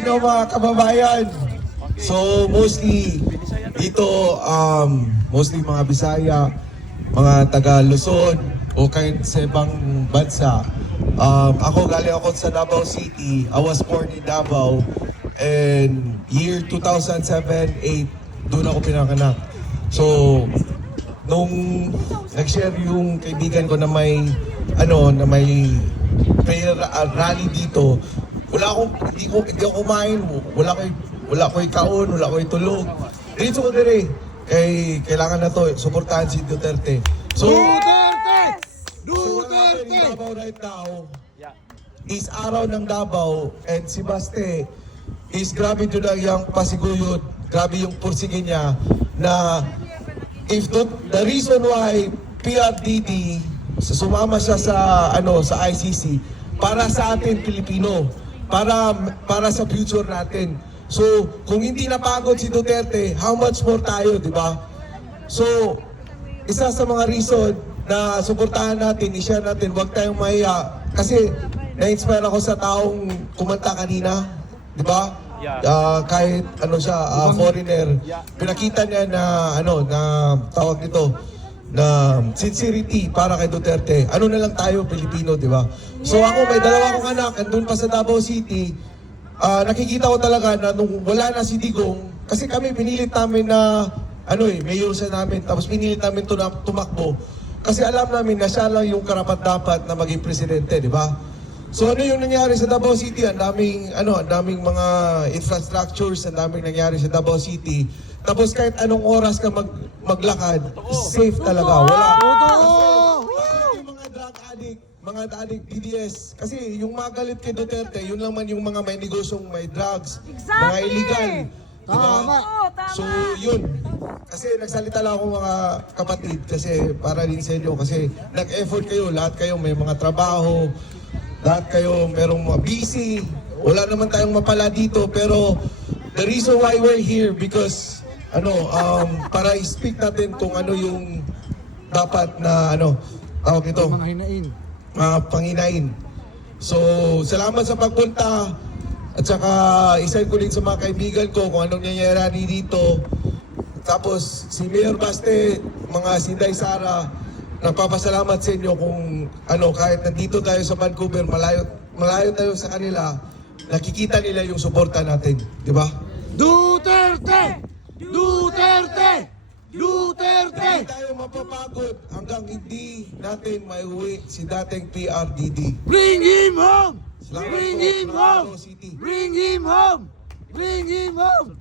Mga kababayan, so mostly dito, mostly mga Bisaya, mga taga Luzon o kahit sa ibang bansa. Ako galing ako sa Davao City. I was born in Davao and year 2007-8 doon ako pinanganak. So nung nag-share yung kaibigan ko na may prayer rally dito, hindi ako kumain, wala ko ikaon, wala ko itulog. Dito ko dire, kailangan na to, suportahan si Duterte. So, Duterte! Davao right now is araw ng Davao, and si Baste is grabe to na yung pasiguyod, grabe yung pursige niya na the reason why PRDD sumama siya sa ICC para sa atin Pilipino, para sa future natin. So, kung hindi napagod si Duterte, how much more tayo, di ba? So, isa sa mga reason na suportahan natin, i-share natin, huwag tayong mahiya. Kasi, na-inspire ako sa taong kumanta kanina, di ba? Kahit foreigner, pinakita niya na tawag nito, na sincerity para kay Duterte. Ano na lang tayo, Pilipino, di ba? So ako, may dalawa akong anak, andun pa sa Davao City. Nakikita ko talaga na nung wala na si Digong, kasi kami pinilit namin na, mayor siya namin, tapos pinilit namin tumakbo. Kasi alam namin na siya lang yung karapat-dapat na maging presidente, di ba? So ano yung nangyari sa Davao City? Ang daming mga infrastructures, ang daming nangyari sa Davao City. Tapos kahit anong oras ka maglakad, safe talaga. Wala. Yung mga drug addict, DDS. Kasi yung mga galit kay Duterte, yun lang man yung mga may negosyong may drugs, mga illegal. Diba? So yun. Kasi nagsalita lang ako mga kapatid, kasi para din sa inyo, kasi nag-effort kayo, lahat kayo may mga trabaho, lahat kayo merong mga busy. Wala naman tayong mapala dito, pero the reason why we're here, because para i-speak natin kung ano yung dapat na tawag ito, panginain. So, salamat sa pagpunta, at saka isend ko din sa mga kaibigan ko kung anong nangyayari dito. Tapos si Mayor Baste, mga Sinday Sara, nagpapasalamat sa inyo kung kahit nandito tayo sa Vancouver, malayo tayo sa kanila, nakikita nila yung suporta natin, di ba? Duterte! Duterte! Duterte! Hindi tayo mapapagod hanggang hindi natin maiuwi si dating PRDD. Bring him home! Salamat Bring po, him home! Davao City. Bring him home! Bring him home!